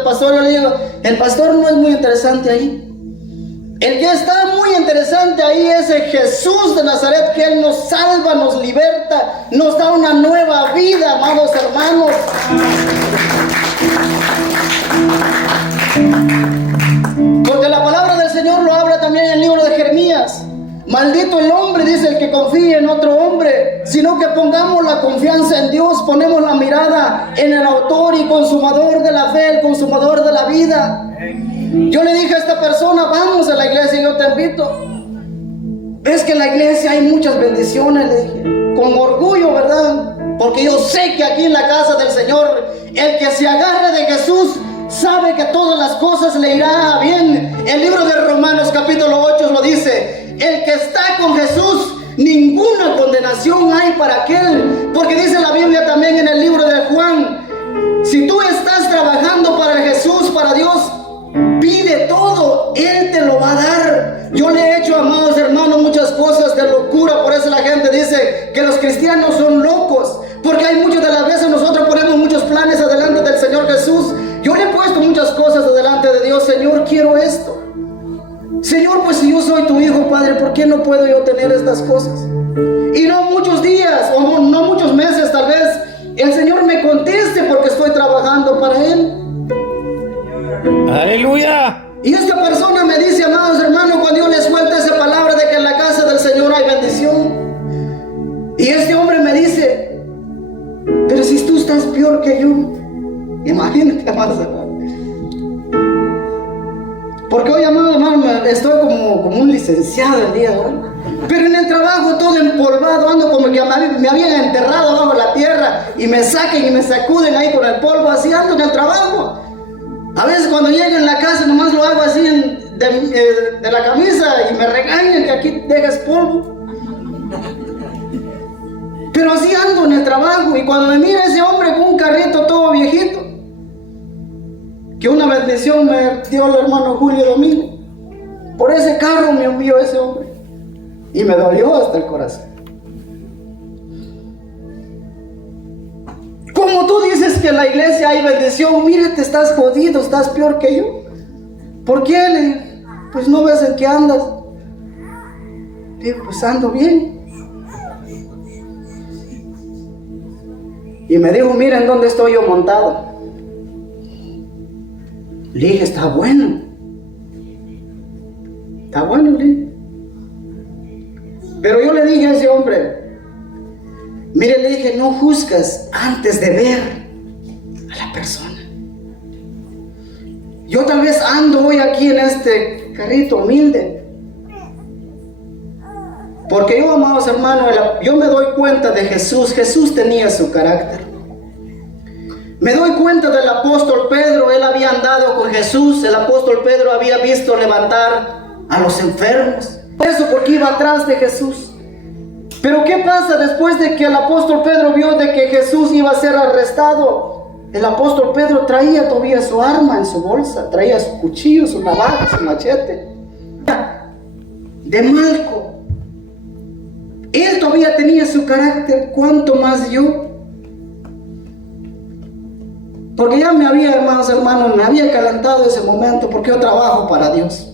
El pastor, yo le digo, el pastor no es muy interesante ahí. El que está muy interesante ahí es el Jesús de Nazaret, que Él nos salva, nos liberta, nos da una nueva vida, amados hermanos. Porque la palabra del Señor lo habla también en el libro de Jeremías. Maldito el hombre, dice, el que confíe en otro hombre, sino que pongamos la confianza en Dios, ponemos la mirada en el autor y consumador de la fe, el consumador de la vida. Yo le dije a esta persona, vamos a la iglesia, yo te invito. Es que en la iglesia hay muchas bendiciones, le dije, con orgullo, ¿verdad? Porque yo sé que aquí en la casa del Señor, el que se agarre de Jesús, sabe que todas las cosas le irá bien. El libro de Romanos capítulo 8 lo dice. El que está con Jesús, ninguna condenación hay para aquel. Porque dice la Biblia también en el libro de Juan, si tú estás trabajando para Jesús, para Dios, pide todo, Él te lo va a dar. Yo le he hecho, amados hermanos, muchas cosas de locura. Por eso la gente dice que los cristianos son locos, porque hay muchas de las veces nosotros ponemos muchos planes adelante del Señor Jesús. Yo le he puesto muchas cosas adelante de Dios. Señor, quiero esto. Señor, pues si yo soy tu hijo, Padre, ¿por qué no puedo yo tener estas cosas? Y no muchos días, o no muchos meses tal vez, el Señor me conteste porque estoy trabajando para Él. ¡Aleluya! Y esta persona me dice, amados hermanos, cuando yo les suelto esa palabra de que en la casa del Señor hay bendición. Y este hombre me dice, pero si tú estás peor que yo. Imagínate, amados hermanos. Porque hoy, amado hermano, estoy como un licenciado el día de hoy. Pero en el trabajo todo empolvado, ando como que me habían enterrado bajo la tierra y me saquen y me sacuden ahí con el polvo, así ando en el trabajo. A veces cuando llego en la casa nomás lo hago así de la camisa y me regañan que aquí dejas polvo. Pero así ando en el trabajo, y cuando me mira ese hombre con un carrito todo viejito, que una bendición me dio el hermano Julio Domingo, por ese carro me envió ese hombre, y me dolió hasta el corazón. Como tú dices que en la iglesia hay bendición, mira, te estás jodido, estás peor que yo. ¿Por qué? Le digo, pues no ves en qué andas. Digo, pues ando bien. Y me dijo, mira en dónde estoy yo montado. Le dije, está bueno. Está bueno, le dije. Pero yo le dije a ese hombre, mire, le dije, no juzgas antes de ver a la persona. Yo tal vez ando hoy aquí en este carrito humilde, porque yo, amados hermanos, yo me doy cuenta de Jesús. Jesús tenía su carácter. Me doy cuenta del apóstol Pedro. Él había andado con Jesús. El apóstol Pedro había visto levantar a los enfermos. Por eso, porque iba atrás de Jesús. Pero ¿qué pasa después de que el apóstol Pedro vio de que Jesús iba a ser arrestado? El apóstol Pedro traía todavía su arma en su bolsa, traía su cuchillo, su navaja, su machete. De Malco. Él todavía tenía su carácter, ¿cuánto más yo? Porque ya me había, hermanos, me había calentado ese momento, porque yo trabajo para Dios.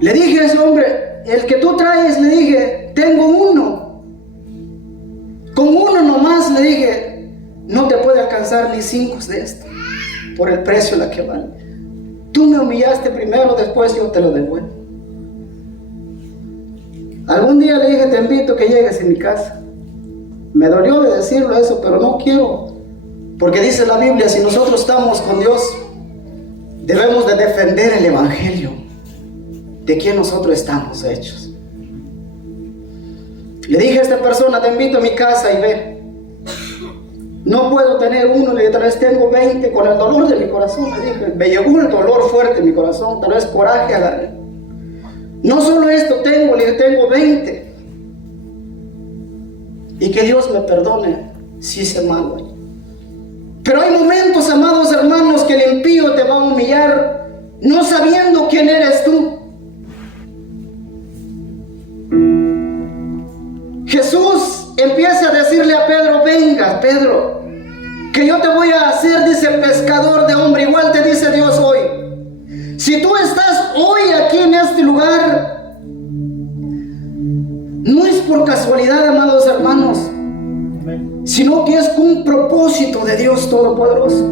Le dije a ese hombre, el que tú traes, le dije, tengo uno. Con uno nomás, le dije, no te puede alcanzar ni 5 de esto, por el precio la que vale. Tú me humillaste primero, después yo te lo devuelvo. Algún día le dije, te invito a que llegues a mi casa. Me dolió de decirlo eso, pero no quiero. Porque dice la Biblia, si nosotros estamos con Dios, debemos de defender el evangelio de quien nosotros estamos hechos. Le dije a esta persona, te invito a mi casa y ve. No puedo tener uno, le dije, tal vez tengo 20 con el dolor de mi corazón. Le dije, me llegó el dolor fuerte en mi corazón, tal vez coraje agarré. No solo esto tengo, le dije, tengo 20. Y que Dios me perdone si hice malo. Pero hay momentos, amados hermanos, que el impío te va a humillar, no sabiendo quién eres tú. Jesús empieza a decirle a Pedro, venga, Pedro, que yo te voy a hacer, dice, pescador de hombre. Igual te dice Dios hoy. Si tú estás hoy aquí en este lugar, no es por casualidad, amados hermanos, sino que es con un propósito de Dios Todopoderoso.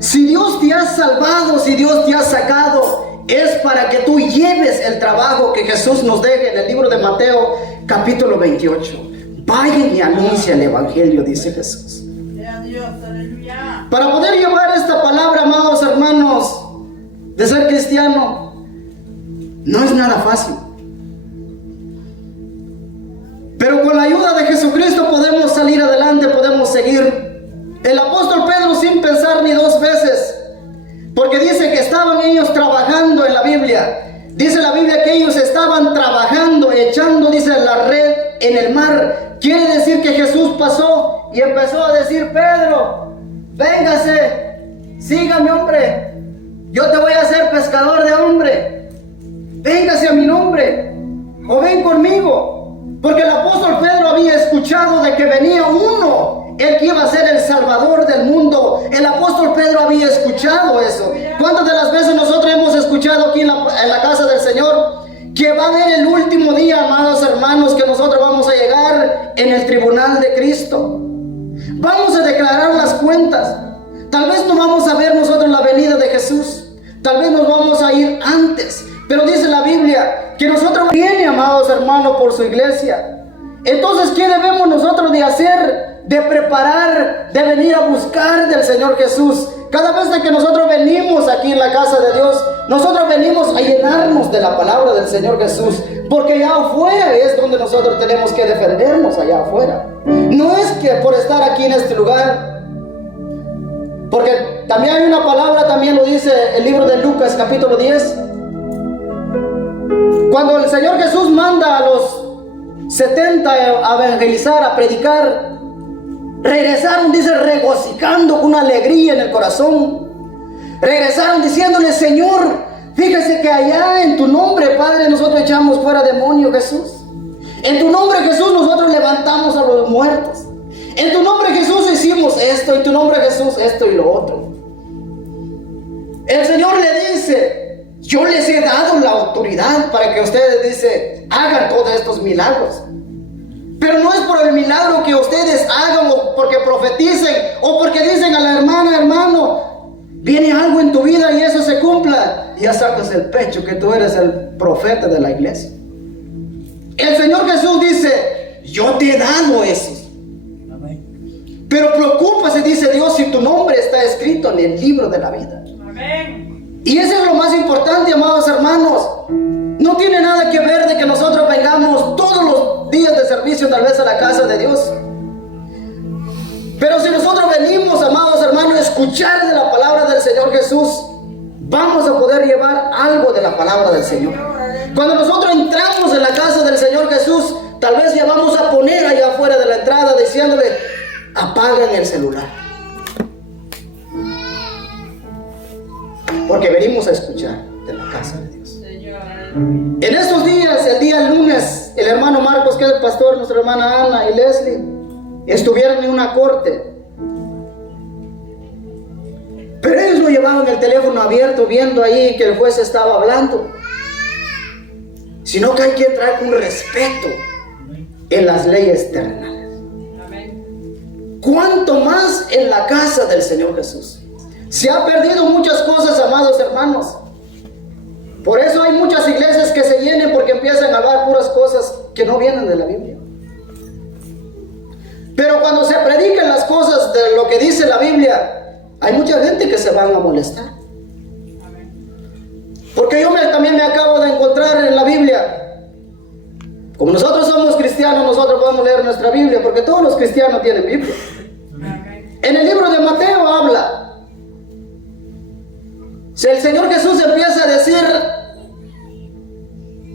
Si Dios te ha salvado, si Dios te ha sacado, es para que tú lleves el trabajo que Jesús nos deja en el libro de Mateo, capítulo 28. Vayan y anuncien el evangelio, dice Jesús. Para poder llevar esta palabra, amados hermanos, de ser cristiano, no es nada fácil. Pero con la ayuda de Jesucristo podemos salir adelante, podemos seguir. El apóstol Pedro, sin pensar ni dos veces, porque dice que estaban ellos trabajando en la Biblia. Dice la Biblia que ellos estaban trabajando, echando, dice, la red en el mar. Quiere decir que Jesús pasó y empezó a decir: Pedro, véngase, sígame, hombre. Yo te voy a hacer pescador de hombre. Véngase a mi nombre, o ven conmigo. Porque el apóstol Pedro había escuchado de que venía uno, el que iba a ser el salvador del mundo. El apóstol Pedro había escuchado eso. ¿Cuántas de las veces nosotros hemos escuchado aquí en la casa del Señor que va a haber el último día, amados hermanos, que nosotros vamos a llegar en el tribunal de Cristo? Vamos a declarar las cuentas. Tal vez no vamos a ver nosotros la venida de Jesús. Tal vez nos vamos a ir antes. Pero dice la Biblia que nosotros viene, amados hermanos, por su iglesia. Entonces, ¿qué debemos nosotros de hacer? De preparar, de venir a buscar del Señor Jesús. Cada vez de que nosotros venimos aquí en la casa de Dios, nosotros venimos a llenarnos de la palabra del Señor Jesús. Porque allá afuera es donde nosotros tenemos que defendernos, allá afuera. No es que por estar aquí en este lugar. Porque también hay una palabra, también lo dice el libro de Lucas, capítulo 10. Cuando el Señor Jesús manda a los 70 a evangelizar, a predicar, regresaron, dice, regocijando con una alegría en el corazón. Regresaron diciéndole: Señor, fíjese que allá en tu nombre, Padre, nosotros echamos fuera demonios, Jesús. En tu nombre, Jesús, nosotros levantamos a los muertos. En tu nombre, Jesús, hicimos esto. En tu nombre, Jesús, esto y lo otro. El Señor le dice: yo les he dado la autoridad para que ustedes, dice, hagan todos estos milagros. Pero no es por el milagro que ustedes hagan, o porque profeticen, o porque dicen a la hermana: hermano, viene algo en tu vida y eso se cumpla. Y ya sacas el pecho que tú eres el profeta de la iglesia. El Señor Jesús dice: yo te he dado eso. Pero preocúpase, dice Dios, si tu nombre está escrito en el libro de la vida. Amén. Y eso es lo más importante, amados hermanos. No tiene nada que ver de que nosotros vengamos todos los días de servicio tal vez a la casa de Dios. Pero si nosotros venimos, amados hermanos, a escuchar de la palabra del Señor Jesús, vamos a poder llevar algo de la palabra del Señor. Cuando nosotros entramos en la casa del Señor Jesús, tal vez ya vamos a poner allá afuera de la entrada diciéndole: apaguen el celular. Porque venimos a escuchar de la casa de Dios. En estos días, el día lunes, el hermano Marcos, que es el pastor, nuestra hermana Ana y Leslie, estuvieron en una corte. Pero ellos no llevaban el teléfono abierto viendo ahí que el juez estaba hablando, sino que hay que entrar con respeto en las leyes terrenales. Cuanto más en la casa del Señor Jesús. Se ha perdido muchas cosas, amados hermanos. Por eso hay muchas iglesias que se llenen, porque empiezan a hablar puras cosas que no vienen de la Biblia. Pero cuando se predican las cosas de lo que dice la Biblia, hay mucha gente que se van a molestar. Porque yo también me acabo de encontrar en la Biblia. Como nosotros somos cristianos, nosotros podemos leer nuestra Biblia, porque todos los cristianos tienen Biblia. En el libro de Mateo habla. Si el Señor Jesús empieza a decir,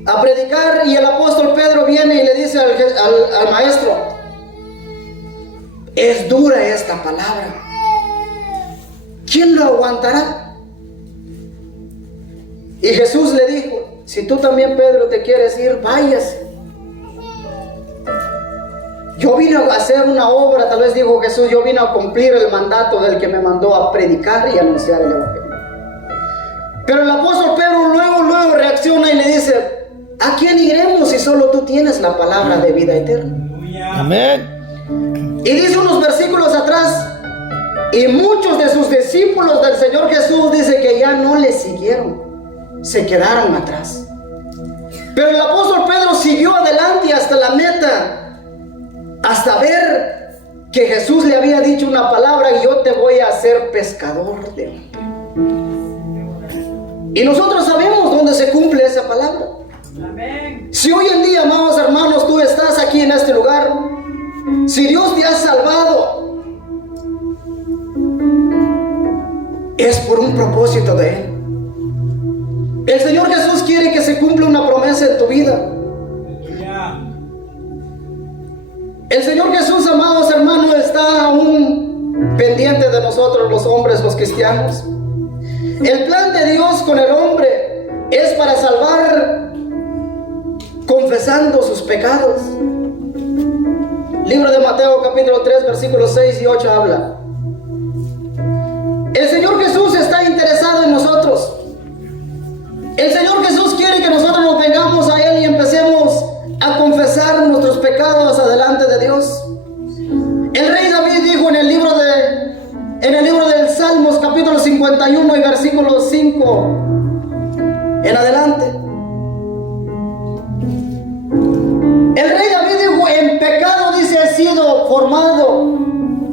a predicar, y el apóstol Pedro viene y le dice al maestro: es dura esta palabra, ¿quién lo aguantará? Y Jesús le dijo: si tú también, Pedro, te quieres ir, váyase. Yo vine a hacer una obra, tal vez dijo Jesús, yo vine a cumplir el mandato del que me mandó a predicar y anunciar el evangelio. Pero el apóstol Pedro luego reacciona y le dice: ¿a quién iremos si solo tú tienes la palabra de vida eterna? Amén. Y dice unos versículos atrás, y muchos de sus discípulos del Señor Jesús dice que ya no le siguieron, se quedaron atrás. Pero el apóstol Pedro siguió adelante hasta la meta, hasta ver que Jesús le había dicho una palabra: y yo te voy a hacer pescador de hombres. Y nosotros sabemos dónde se cumple esa palabra. Amén. Si hoy en día, amados hermanos, tú estás aquí en este lugar, si Dios te ha salvado, es por un propósito de Él. El Señor Jesús quiere que se cumpla una promesa en tu vida. El Señor Jesús, amados hermanos, está aún pendiente de nosotros, los hombres, los cristianos. El plan de Dios con el hombre es para salvar confesando sus pecados. Libro de Mateo capítulo 3 versículos 6 y 8 habla: el Señor Jesús está interesado en nosotros. El Señor Jesús quiere que nosotros nos vengamos a Él y empecemos a confesar nuestros pecados adelante de Dios. El rey David dijo en el libro del Salmos capítulo 51 y versículo 5 en adelante. El rey David dijo: en pecado, dice, he sido formado,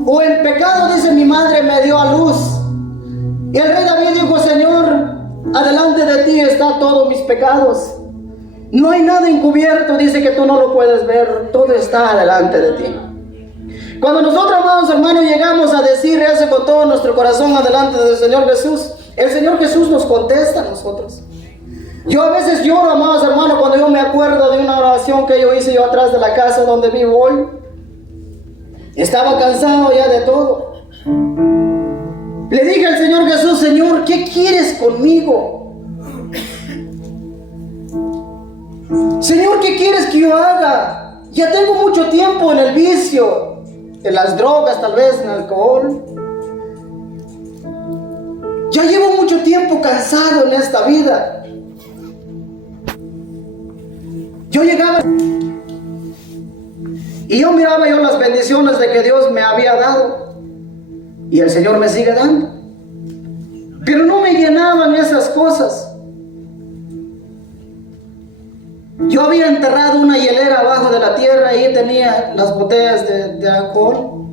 o en pecado, dice, mi madre me dio a luz. Y el rey David dijo: Señor, adelante de ti está todos mis pecados. No hay nada encubierto, dice, que tú no lo puedes ver. Todo está adelante de ti. Cuando nosotros, amados hermanos, llegamos a decir eso con todo nuestro corazón adelante del Señor Jesús, el Señor Jesús nos contesta a nosotros. Yo a veces lloro, amados hermanos, cuando yo me acuerdo de una oración que yo hice atrás de la casa donde vivo hoy. Estaba cansado ya de todo. Le dije al Señor Jesús: Señor, ¿qué quieres conmigo? Señor, ¿qué quieres que yo haga? Ya tengo mucho tiempo en el vicio, en las drogas, tal vez en el alcohol. Ya llevo mucho tiempo cansado en esta vida. Yo llegaba y yo miraba las bendiciones de que Dios me había dado, y el Señor me sigue dando, pero no me llenaban esas cosas. Yo había enterrado una hielera abajo de la tierra y ahí tenía las botellas de alcohol.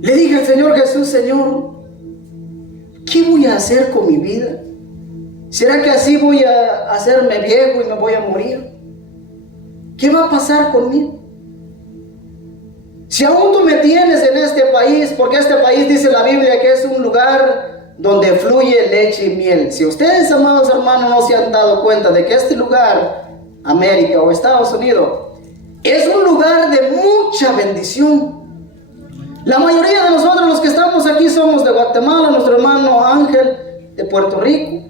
Le dije al Señor Jesús: Señor, ¿qué voy a hacer con mi vida? ¿Será que así voy a hacerme viejo y me voy a morir? ¿Qué va a pasar conmigo? Si aún tú me tienes en este país, porque este país dice la Biblia que es un lugar donde fluye leche y miel. Si ustedes, amados hermanos, no se han dado cuenta de que este lugar, América o Estados Unidos, es un lugar de mucha bendición. La mayoría de nosotros, los que estamos aquí, somos de Guatemala. Nuestro hermano Ángel de Puerto Rico.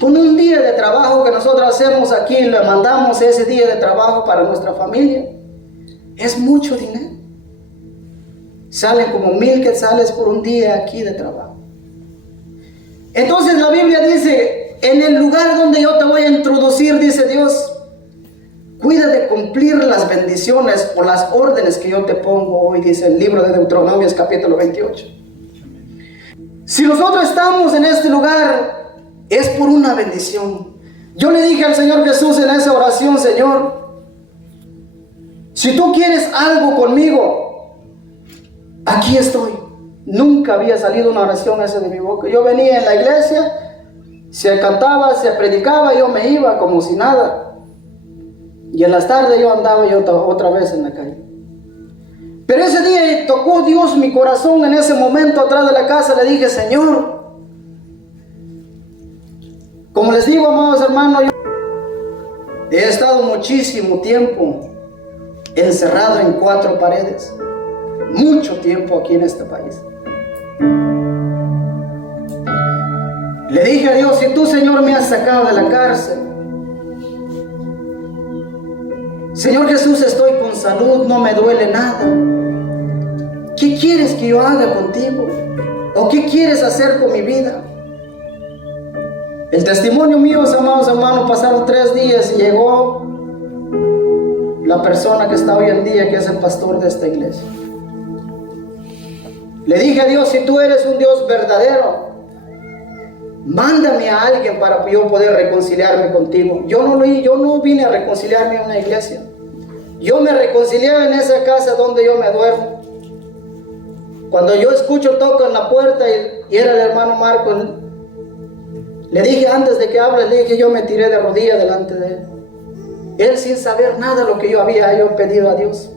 Con un día de trabajo que nosotros hacemos aquí, le mandamos ese día de trabajo para nuestra familia. Es mucho dinero. Salen como 1000 quetzales por un día aquí de trabajo. Entonces la Biblia dice: en el lugar donde yo te voy a introducir, dice Dios, cuida de cumplir las bendiciones o las órdenes que yo te pongo hoy, dice el libro de Deuteronomios capítulo 28. Si nosotros estamos en este lugar, es por una bendición. Yo le dije al Señor Jesús en esa oración: Señor, si tú quieres algo conmigo, aquí estoy. Nunca había salido una oración esa de mi boca. Yo venía en la iglesia, se cantaba, se predicaba, yo me iba como si nada. Y en las tardes yo andaba otra vez en la calle. Pero ese día tocó Dios mi corazón en ese momento atrás de la casa. Le dije: Señor, como les digo, amados hermanos, yo he estado muchísimo tiempo encerrado en 4 paredes. Mucho tiempo aquí en este país. Le dije a Dios: si tú, Señor, me has sacado de la cárcel, Señor Jesús, estoy con salud, no me duele nada. ¿Qué quieres que yo haga contigo? ¿O qué quieres hacer con mi vida? El testimonio mío, amados hermanos, pasaron 3 días y llegó la persona que está hoy en día, que es el pastor de esta iglesia. Le dije a Dios, si tú eres un Dios verdadero, mándame a alguien para yo poder reconciliarme contigo. Yo no vine a reconciliarme en una iglesia. Yo me reconcilié en esa casa donde yo me duermo. Cuando yo escucho toco en la puerta y era el hermano Marcos, le dije antes de que hable, le dije, yo me tiré de rodillas delante de él. Él sin saber nada de lo que yo había pedido a Dios.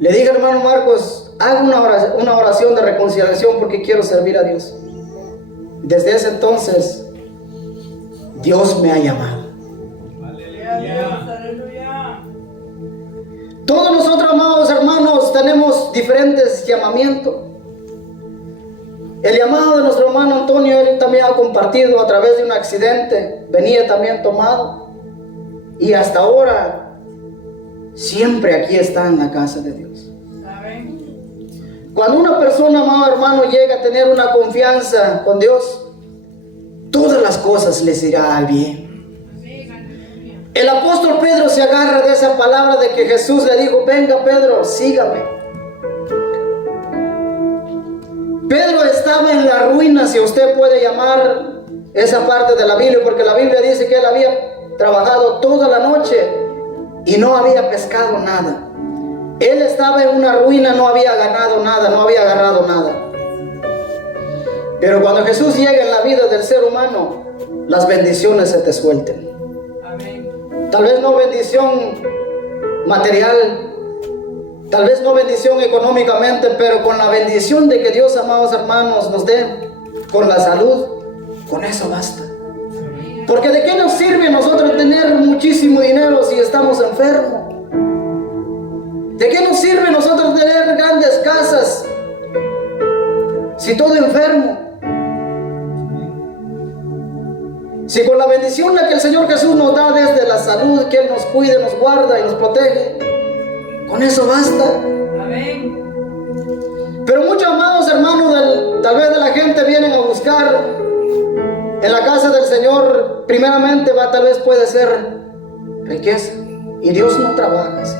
Le dije, hermano Marcos, haga una oración de reconciliación porque quiero servir a Dios. Desde ese entonces, Dios me ha llamado. Aleluya. Todos nosotros, amados hermanos, tenemos diferentes llamamientos. El llamado de nuestro hermano Antonio, él también ha compartido a través de un accidente, venía también tomado, y hasta ahora siempre aquí está en la casa de Dios. Cuando una persona, amado hermano, llega a tener una confianza con Dios, todas las cosas les irá bien. El apóstol Pedro se agarra de esa palabra de que Jesús le dijo, venga Pedro, sígame. Pedro estaba en la ruina, si usted puede llamar esa parte de la Biblia, porque la Biblia dice que él había trabajado toda la noche y no había pescado nada. Él estaba en una ruina, no había ganado nada, no había agarrado nada. Pero cuando Jesús llega en la vida del ser humano, las bendiciones se te suelten. Amén. Tal vez no bendición material, tal vez no bendición económicamente, pero con la bendición de que Dios, amados hermanos, nos dé, con la salud, con eso basta. Porque ¿de qué nos sirve a nosotros tener muchísimo dinero si estamos enfermos? ¿De qué nos sirve a nosotros tener grandes casas si todo enfermo? Si con la bendición que el Señor Jesús nos da desde la salud, que Él nos cuide, nos guarda y nos protege, con eso basta. Amén. Pero muchos amados hermanos, tal vez de la gente vienen a buscar en la casa del Señor, primeramente tal vez puede ser riqueza, y Dios no trabaja así.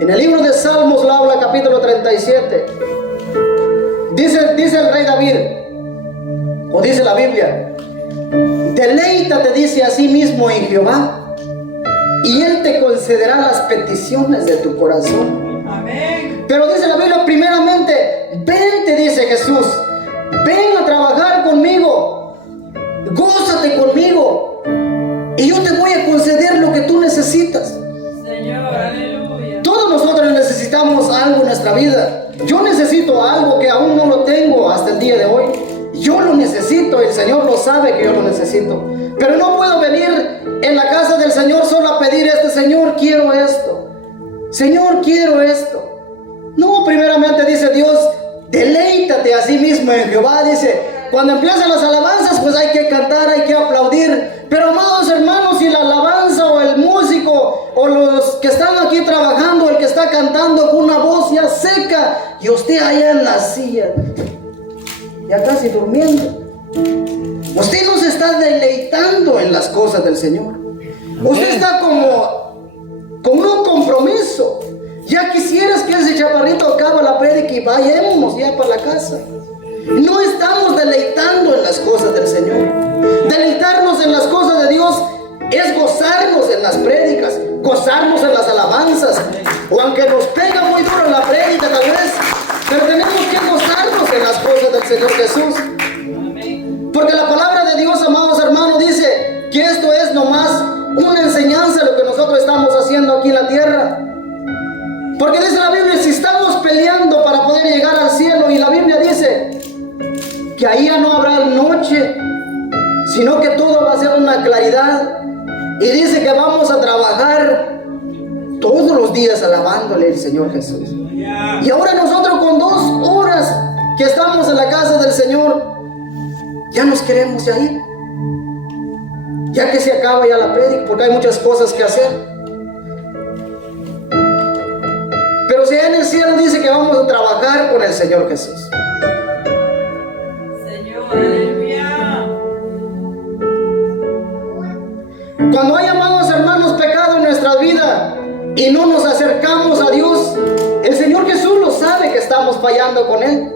En el libro de Salmos lo habla, capítulo 37. Dice el rey David, o dice la Biblia, deleítate, dice, a sí mismo en Jehová, y Él te concederá las peticiones de tu corazón. Amén. Pero dice la Biblia, primeramente, vente, dice Jesús, ven a trabajar conmigo, gózate conmigo, y yo te voy a conceder lo que tú necesitas. Señor, aleluya. Todos nosotros necesitamos algo en nuestra vida. Yo necesito algo que aún no lo tengo hasta el día de hoy. Yo lo necesito, el Señor lo sabe que yo lo necesito. Pero no puedo venir en la casa del Señor solo a pedir Señor, quiero esto. Señor, quiero esto. No, primeramente dice Dios, deleítate a sí mismo en Jehová. Dice, cuando empiezan las alabanzas, pues hay que cantar, hay que aplaudir. Pero amados hermanos, si la alabanza o el músico o los que están aquí trabajando, el que está cantando con una voz ya seca, y usted allá en la silla, ya casi durmiendo, usted no se está deleitando en las cosas del Señor. Usted está como con un compromiso. Ya quisieras que ese chaparrito acabe la prédica y vayámonos ya para la casa. No estamos deleitando en las cosas del Señor. Deleitarnos en las cosas de Dios es gozarnos en las prédicas, gozarnos en las alabanzas. O aunque nos pega muy duro la prédica tal vez, pero tenemos que gozarnos en las cosas del Señor Jesús. Porque la palabra de Dios, amados hermanos, dice que esto es nomás una enseñanza de lo que nosotros estamos haciendo aquí en la tierra. Porque dice la Biblia, si estamos peleando para poder llegar al cielo, y la Biblia dice que ahí ya no habrá noche, sino que todo va a ser una claridad. Y dice que vamos a trabajar todos los días alabándole al Señor Jesús. Y ahora nosotros con 2 horas que estamos en la casa del Señor, ya nos queremos ir. ya que se acaba ya la prédica, porque hay muchas cosas que hacer. Pero si en el cielo dice que vamos a trabajar con el Señor Jesús. Señor, aleluya. Cuando hay, amados hermanos, pecado en nuestra vida y no nos acercamos a Dios, el Señor Jesús lo sabe que estamos fallando con Él.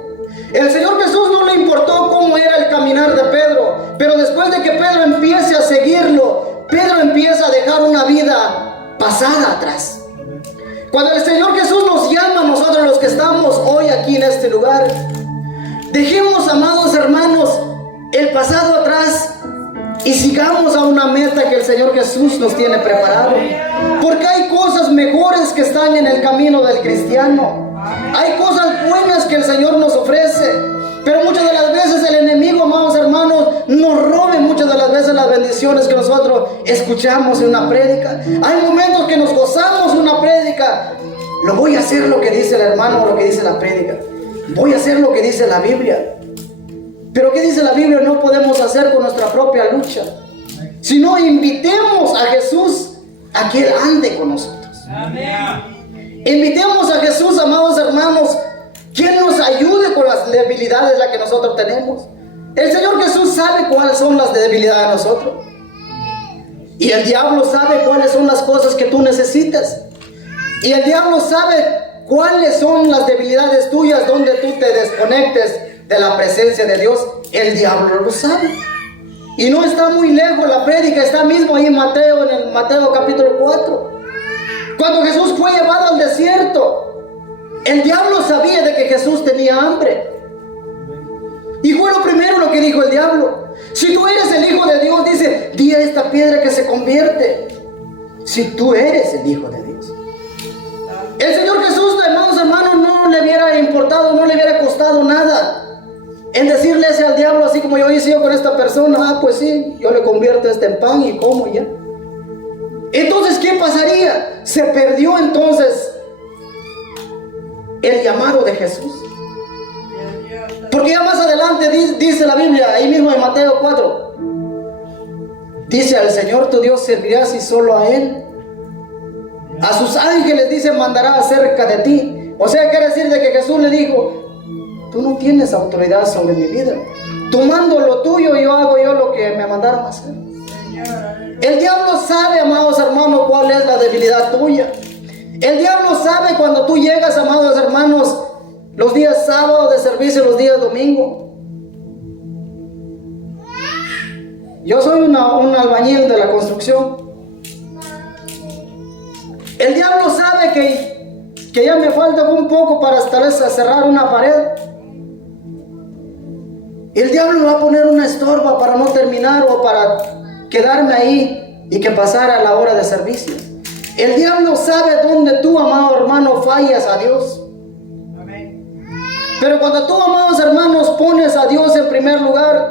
El Señor Jesús no le importó cómo era el caminar de Pedro, pero después de que Pedro empiece a seguirlo, Pedro empieza a dejar una vida pasada atrás. Cuando el Señor Jesús nos llama a nosotros los que estamos hoy aquí en este lugar, dejemos, amados hermanos, el pasado atrás y sigamos a una meta que el Señor Jesús nos tiene preparado. Porque hay cosas mejores que están en el camino del cristiano. Hay cosas buenas que el Señor nos ofrece. Pero muchas de las veces el enemigo, amados hermanos, nos robe muchas de las veces las bendiciones que nosotros escuchamos en una prédica. Hay momentos que nos gozamos en una prédica. Lo voy a hacer lo que dice el hermano, lo que dice la prédica. Voy a hacer lo que dice la Biblia. Pero ¿qué dice la Biblia? No podemos hacer con nuestra propia lucha. Sino invitemos a Jesús a que Él ande con nosotros. Amén. Invitemos a Jesús, amados hermanos, que Él nos ayude con las debilidades que nosotros tenemos. El Señor Jesús sabe cuáles son las debilidades de nosotros. Y el diablo sabe cuáles son las cosas que tú necesitas. Y el diablo sabe cuáles son las debilidades tuyas donde tú te desconectes de la presencia de Dios. El diablo lo sabe. Y no está muy lejos la prédica, está mismo ahí en el Mateo capítulo 4. Cuando Jesús fue llevado al desierto, el diablo sabía de que Jesús tenía hambre. Y fue lo primero lo que dijo el diablo. Si tú eres el Hijo de Dios, dice, di a esta piedra que se convierte. Si tú eres el Hijo de Dios. El Señor Jesús, hermanos, no le hubiera importado, no le hubiera costado nada en decirle ese al diablo, así como yo hice yo con esta persona. Pues sí, yo le convierto en pan y como ya. Entonces, ¿qué pasaría? Se perdió entonces el llamado de Jesús. Porque ya más adelante dice la Biblia, ahí mismo en Mateo 4, dice, al Señor tu Dios servirás y solo a Él. A sus ángeles, dice, mandará acerca de ti. O sea, quiere decir de que Jesús le dijo, tú no tienes autoridad sobre mi vida. Tú mando lo tuyo y yo hago lo que me mandaron a hacer. El diablo sabe, amados hermanos, cuál es la debilidad tuya. El diablo sabe cuando tú llegas, amados hermanos, los días sábados de servicio, los días domingo. Yo soy un albañil de la construcción. El diablo sabe que ya me falta un poco para tal vez cerrar una pared. El diablo va a poner una estorba para no terminar o para quedarme ahí y que pasara la hora de servicio. El diablo sabe dónde tú, amado hermano, fallas a Dios. Amén. Pero cuando tú, amados hermanos, pones a Dios en primer lugar,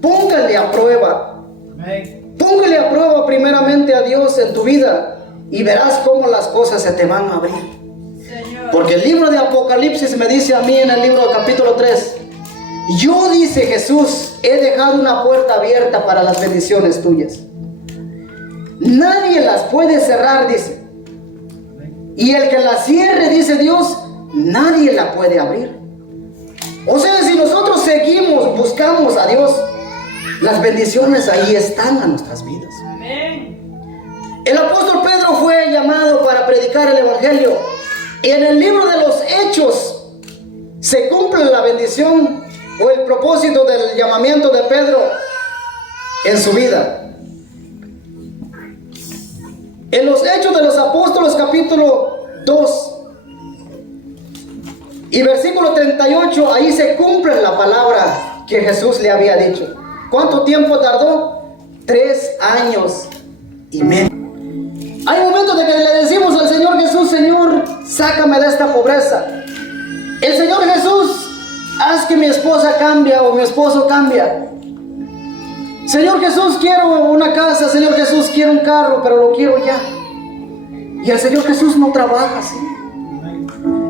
póngale a prueba. Amén. Póngale a prueba primeramente a Dios en tu vida y verás cómo las cosas se te van a abrir. Señor. Porque el libro de Apocalipsis me dice a mí en el libro del capítulo 3, yo, dice Jesús, he dejado una puerta abierta para las bendiciones tuyas. Nadie las puede cerrar, dice. Y el que las cierre, dice Dios, nadie la puede abrir. O sea, si nosotros seguimos, buscamos a Dios, las bendiciones ahí están a nuestras vidas. Amén. El apóstol Pedro fue llamado para predicar el evangelio. Y en el libro de los Hechos se cumple la bendición o el propósito del llamamiento de Pedro en su vida. En los Hechos de los Apóstoles capítulo 2 y versículo 38, ahí se cumple la palabra que Jesús le había dicho. ¿Cuánto tiempo tardó? 3 años y medio. Hay momentos de que le decimos al Señor Jesús, Señor, sácame de esta pobreza. El Señor Jesús, haz que mi esposa cambie o mi esposo cambie. Señor Jesús, quiero una casa. Señor Jesús, quiero un carro, pero lo quiero ya. Y el Señor Jesús no trabaja así.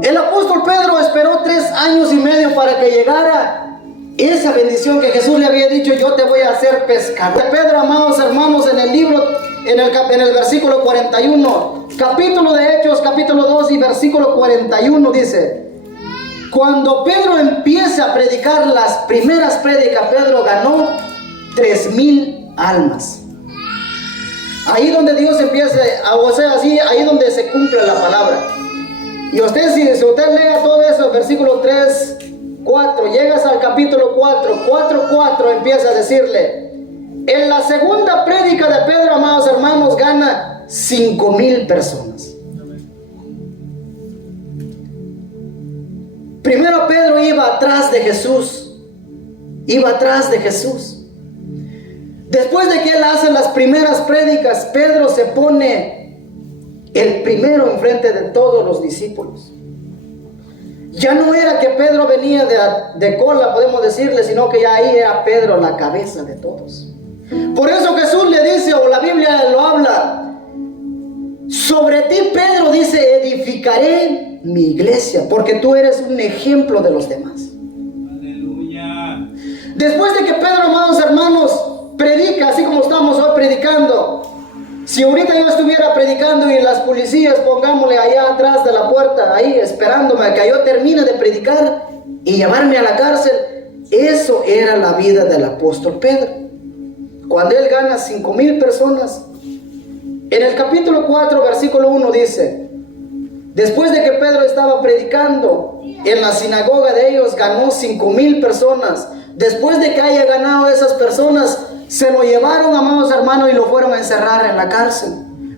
El apóstol Pedro esperó 3 años y medio para que llegara esa bendición que Jesús le había dicho, yo te voy a hacer pescador. Pedro, amados hermanos, en el libro, en el versículo 41, capítulo de Hechos, capítulo 2 y versículo 41 dice: cuando Pedro empieza a predicar las primeras prédicas, Pedro ganó 3,000 almas. Ahí donde Dios empieza, o sea, así, ahí donde se cumple la palabra. Y usted, si usted lea todo eso, versículo 3, 4, llegas al capítulo 4, empieza a decirle: en la segunda prédica de Pedro, amados hermanos, gana 5,000 personas. Primero Pedro iba atrás de Jesús. Iba atrás de Jesús. Después de que él hace las primeras prédicas, Pedro se pone el primero enfrente de todos los discípulos. Ya no era que Pedro venía de cola, podemos decirle, sino que ya ahí era Pedro la cabeza de todos. Por eso Jesús le dice, o la Biblia lo habla: sobre ti, Pedro, dice, edificaré mi iglesia, porque tú eres un ejemplo de los demás. Aleluya. Después de que Pedro, amados hermanos, predica, así como estamos hoy predicando. Si ahorita yo estuviera predicando y las policías, pongámosle allá atrás de la puerta, ahí esperándome a que yo termine de predicar y llevarme a la cárcel, eso era la vida del apóstol Pedro. Cuando él gana 5,000 personas, en el capítulo 4, versículo 1 dice: después de que Pedro estaba predicando en la sinagoga de ellos, ganó 5,000 personas. Después de que haya ganado esas personas, se lo llevaron, amados hermanos, y lo fueron a encerrar en la cárcel.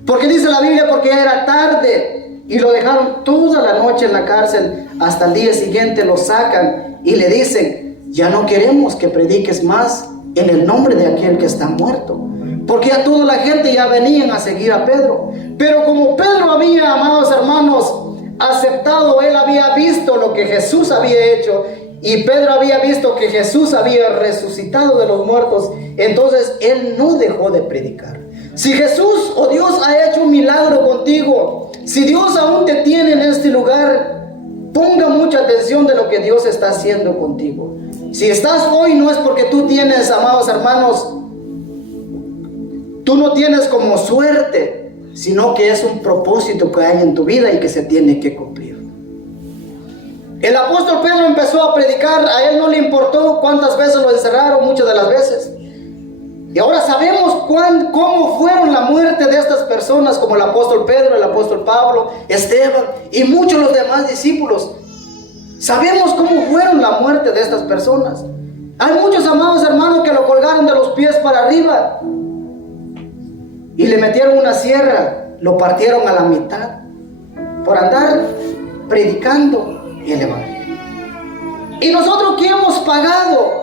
Porque dice la Biblia, porque era tarde, y lo dejaron toda la noche en la cárcel. Hasta el día siguiente lo sacan y le dicen: ya no queremos que prediques más en el nombre de aquel que está muerto. Porque ya toda la gente ya venían a seguir a Pedro. Pero como Pedro había, amados hermanos, aceptado, él había visto lo que Jesús había hecho, y Pedro había visto que Jesús había resucitado de los muertos, entonces él no dejó de predicar. Si Jesús o Dios ha hecho un milagro contigo, si Dios aún te tiene en este lugar, ponga mucha atención de lo que Dios está haciendo contigo. Si estás hoy, no es porque tú tienes, amados hermanos, tú no tienes como suerte, sino que es un propósito que hay en tu vida y que se tiene que cumplir. El apóstol Pedro empezó a predicar, a él no le importó cuántas veces lo encerraron, muchas de las veces. Y ahora sabemos cómo fueron la muerte de estas personas, como el apóstol Pedro, el apóstol Pablo, Esteban y muchos de los demás discípulos. Sabemos cómo fueron la muerte de estas personas. Hay muchos, amados hermanos, que lo colgaron de los pies para arriba y le metieron una sierra, lo partieron a la mitad por andar predicando el evangelio. ¿Y nosotros qué hemos pagado?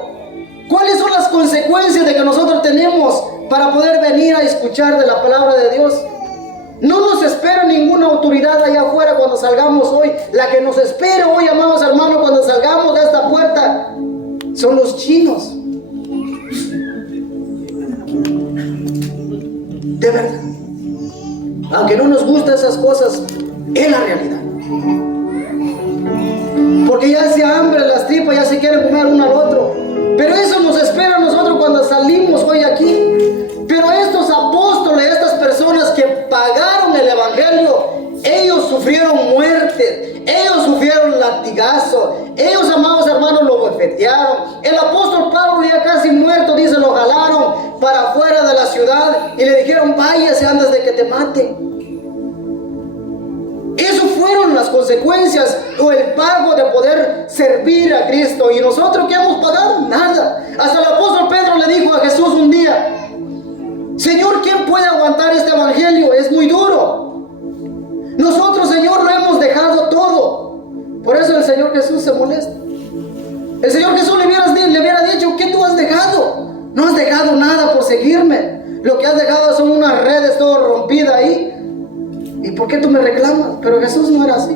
¿Cuáles son las consecuencias de que nosotros tenemos para poder venir a escuchar de la palabra de Dios? No nos espera ninguna autoridad allá afuera cuando salgamos hoy. La que nos espera hoy, amados hermanos, cuando salgamos de esta puerta, son los chinos. De verdad. Aunque no nos gustan esas cosas, es la realidad. Porque ya se hambre las tripas, ya se quieren comer uno al otro. Pero eso nos espera a nosotros cuando salimos hoy aquí. Pero estos apóstoles, estas personas que pagaron el evangelio, ellos sufrieron muerte, ellos sufrieron latigazo, ellos, amados hermanos, lo bofetearon. El apóstol Pablo, ya casi muerto, dice, lo jalaron para afuera de la ciudad y le dijeron: váyase antes de que te maten. Eso fueron las consecuencias o el pago de poder servir a Cristo. ¿Y nosotros qué hemos pagado? Nada. Hasta el apóstol Pedro le dijo a Jesús un día: Señor, ¿quién puede aguantar este evangelio? Es muy duro. Nosotros, Señor, lo hemos dejado todo. Por eso el Señor Jesús se molesta. El Señor Jesús le hubiera dicho: ¿qué tú has dejado? No has dejado nada por seguirme. Lo que has dejado son unas redes todo rompidas ahí. ¿Y por qué tú me reclamas? Pero Jesús no era así.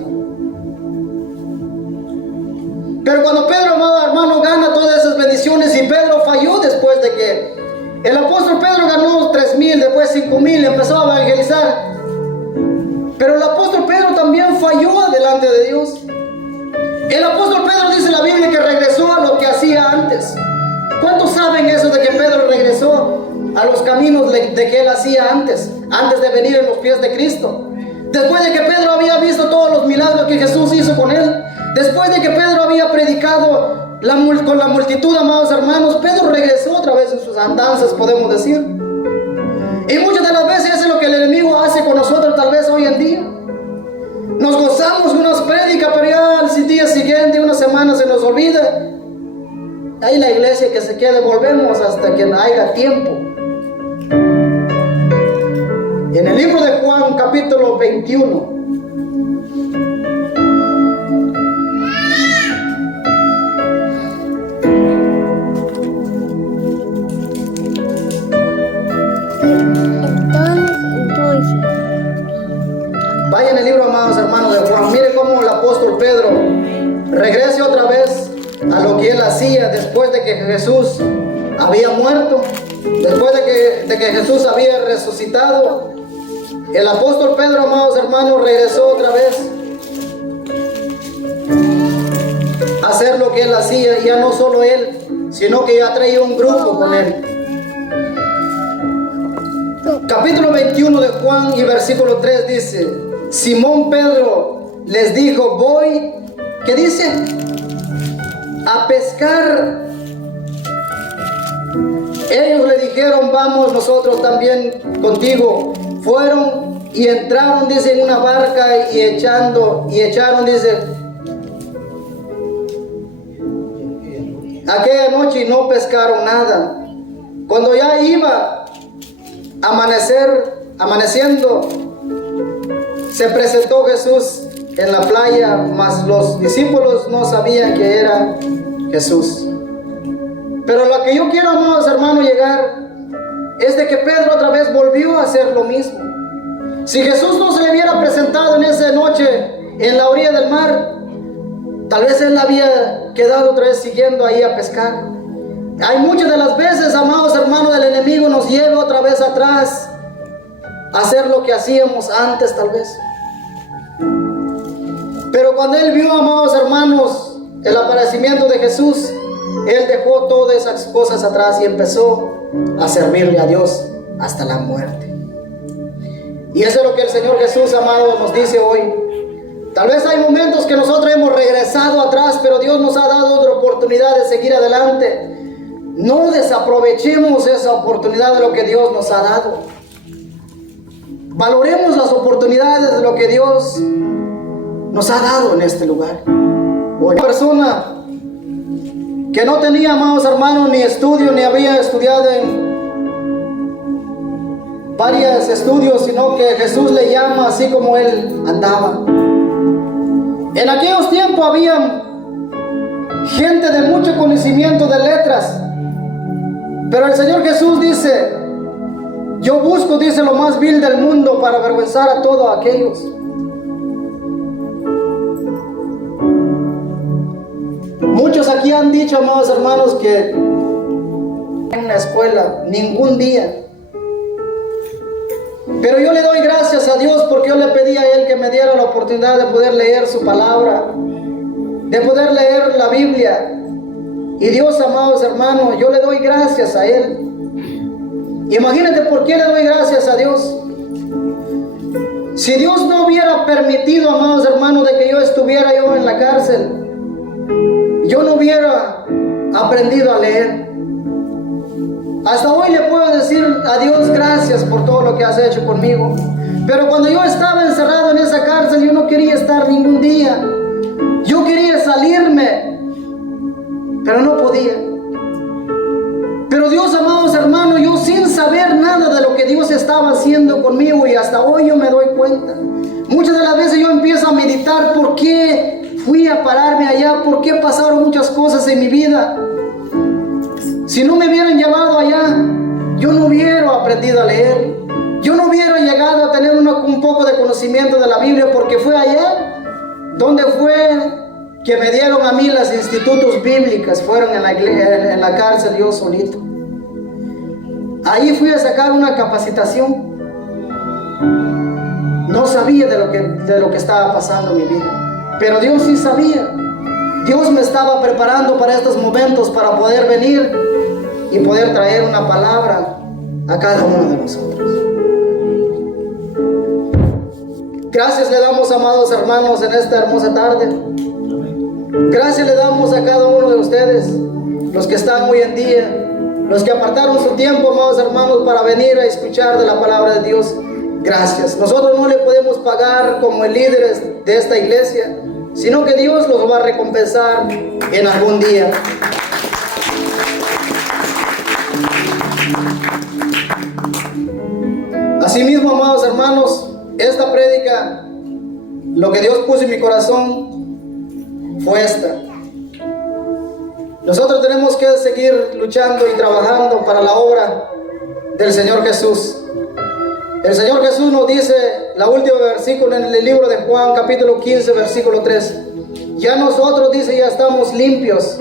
Pero cuando Pedro, amado hermano, gana todas esas bendiciones, y Pedro falló después de que el apóstol Pedro ganó 3,000, después 5,000, empezó a evangelizar. Pero el apóstol Pedro también falló delante de Dios. El apóstol Pedro, dice la Biblia, que regresó a lo que hacía antes. a los caminos de que él hacía antes de venir en los pies de Cristo. Después de que Pedro había visto todos los milagros que Jesús hizo con él, después de que Pedro había predicado con la multitud, amados hermanos, Pedro regresó otra vez en sus andanzas, podemos decir. Y muchas de las veces eso es lo que el enemigo hace con nosotros tal vez hoy en día. Nos gozamos unas prédicas, pero ya al día siguiente, una semana se nos olvida. Ahí la iglesia que se quede, volvemos hasta que haya tiempo. En el libro de Juan, capítulo 21. Vaya en el libro, amados hermanos, de Juan. Mire cómo el apóstol Pedro regrese otra vez a lo que él hacía después de que Jesús había muerto, después de que Jesús había resucitado. El apóstol Pedro, amados hermanos, regresó otra vez a hacer lo que él hacía. Ya no solo él, sino que ya traía un grupo con él. Capítulo 21 de Juan y versículo 3 dice: Simón Pedro les dijo, voy, ¿qué dice? A pescar. Ellos le dijeron, vamos nosotros también contigo. Fueron y entraron, dice, en una barca y echaron, dice, aquella noche y no pescaron nada. Cuando ya iba amaneciendo, se presentó Jesús en la playa, mas los discípulos no sabían que era Jesús. Pero lo que yo quiero, amados hermanos, llegar es de que Pedro otra vez volvió a hacer lo mismo. Si Jesús no se le hubiera presentado en esa noche en la orilla del mar, tal vez él había quedado otra vez siguiendo ahí a pescar. Hay muchas de las veces, amados hermanos, el enemigo nos lleva otra vez atrás a hacer lo que hacíamos antes tal vez. Pero cuando él vio, amados hermanos, el aparecimiento de Jesús, él dejó todas esas cosas atrás y empezó a servirle a Dios hasta la muerte. Y eso es lo que el Señor Jesús, amado, nos dice hoy. Tal vez hay momentos que nosotros hemos regresado atrás, pero Dios nos ha dado otra oportunidad de seguir adelante. No desaprovechemos esa oportunidad de lo que Dios nos ha dado. Valoremos las oportunidades de lo que Dios nos ha dado en este lugar. Una persona que no tenía, amados hermanos, ni estudio, ni había estudiado en varios estudios, sino que Jesús le llama así como él andaba. En aquellos tiempos había gente de mucho conocimiento de letras, pero el Señor Jesús dice, yo busco, dice, lo más vil del mundo para avergonzar a todos aquellos. Muchos aquí han dicho, amados hermanos, que en la escuela, ningún día. Pero yo le doy gracias a Dios porque yo le pedí a Él que me diera la oportunidad de poder leer su palabra, de poder leer la Biblia. Y Dios, amados hermanos, yo le doy gracias a Él. Imagínate por qué le doy gracias a Dios. Si Dios no hubiera permitido, amados hermanos, de que yo estuviera yo en la cárcel, yo no hubiera aprendido a leer. Hasta hoy le puedo decir a Dios gracias por todo lo que has hecho conmigo. Pero cuando yo estaba encerrado en esa cárcel, yo no quería estar ningún día. Yo quería salirme, pero no podía. Pero Dios, amados hermanos, yo sin saber nada de lo que Dios estaba haciendo conmigo, y hasta hoy yo me doy cuenta. Muchas de las veces yo empiezo a meditar por qué fui a pararme allá, por qué pasaron muchas cosas en mi vida. Si no me hubieran llevado allá, yo no hubiera aprendido a leer. Yo no hubiera llegado a tener un poco de conocimiento de la Biblia, porque fue allá donde fue que me dieron a mí los institutos bíblicos. Fueron en la cárcel yo solito. Ahí fui a sacar una capacitación. No sabía de lo que estaba pasando en mi vida, pero Dios sí sabía. Dios me estaba preparando para estos momentos, para poder venir y poder traer una palabra a cada uno de nosotros. Gracias le damos, amados hermanos, en esta hermosa tarde. Gracias le damos a cada uno de ustedes, los que están hoy en día, los que apartaron su tiempo, amados hermanos, para venir a escuchar de la palabra de Dios. Gracias. Nosotros no le podemos pagar como líderes de esta iglesia, sino que Dios los va a recompensar en algún día. Asimismo, amados hermanos, esta prédica, lo que Dios puso en mi corazón fue esta. Nosotros tenemos que seguir luchando y trabajando para la obra del Señor Jesús. El Señor Jesús nos dice, la última versículo en el libro de Juan, capítulo 15, versículo 3. Ya nosotros, dice, ya estamos limpios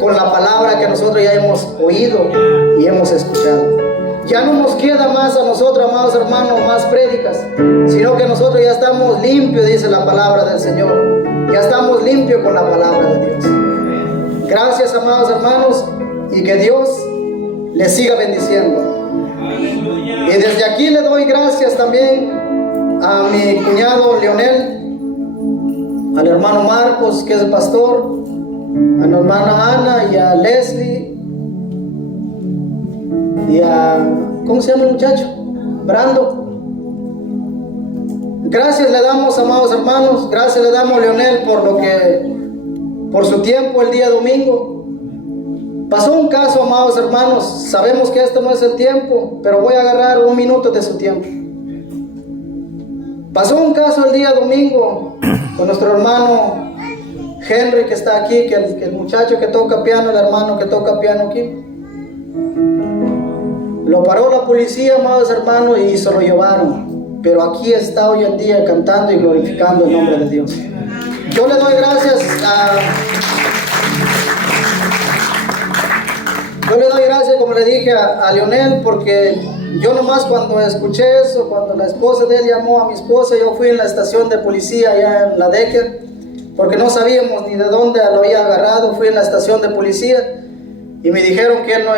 con la palabra que nosotros ya hemos oído y hemos escuchado. Ya no nos queda más a nosotros, amados hermanos, más prédicas, sino que nosotros ya estamos limpios, dice la palabra del Señor. Ya estamos limpios con la palabra de Dios. Gracias, amados hermanos, y que Dios les siga bendiciendo. Aleluya. Y desde aquí le doy gracias también a mi cuñado Leonel, al hermano Marcos, que es el pastor, a la hermana Ana y a Leslie, y a, ¿cómo se llama el muchacho? Brando. Gracias le damos, amados hermanos, gracias le damos a Leonel por su tiempo el día domingo. Pasó un caso, amados hermanos, sabemos que este no es el tiempo, pero voy a agarrar un minuto de su tiempo. Pasó un caso el día domingo con nuestro hermano Henry, que está aquí, que el muchacho que toca piano, el hermano que toca piano aquí. Lo paró la policía, amados hermanos, y se lo llevaron. Pero aquí está hoy en día cantando y glorificando el nombre de Dios. Yo le doy gracias como le dije a Leonel, porque yo nomás cuando escuché eso, cuando la esposa de él llamó a mi esposa, yo fui en la estación de policía allá en la Decker, porque no sabíamos ni de dónde lo había agarrado. Fui en la estación de policía y me dijeron que él no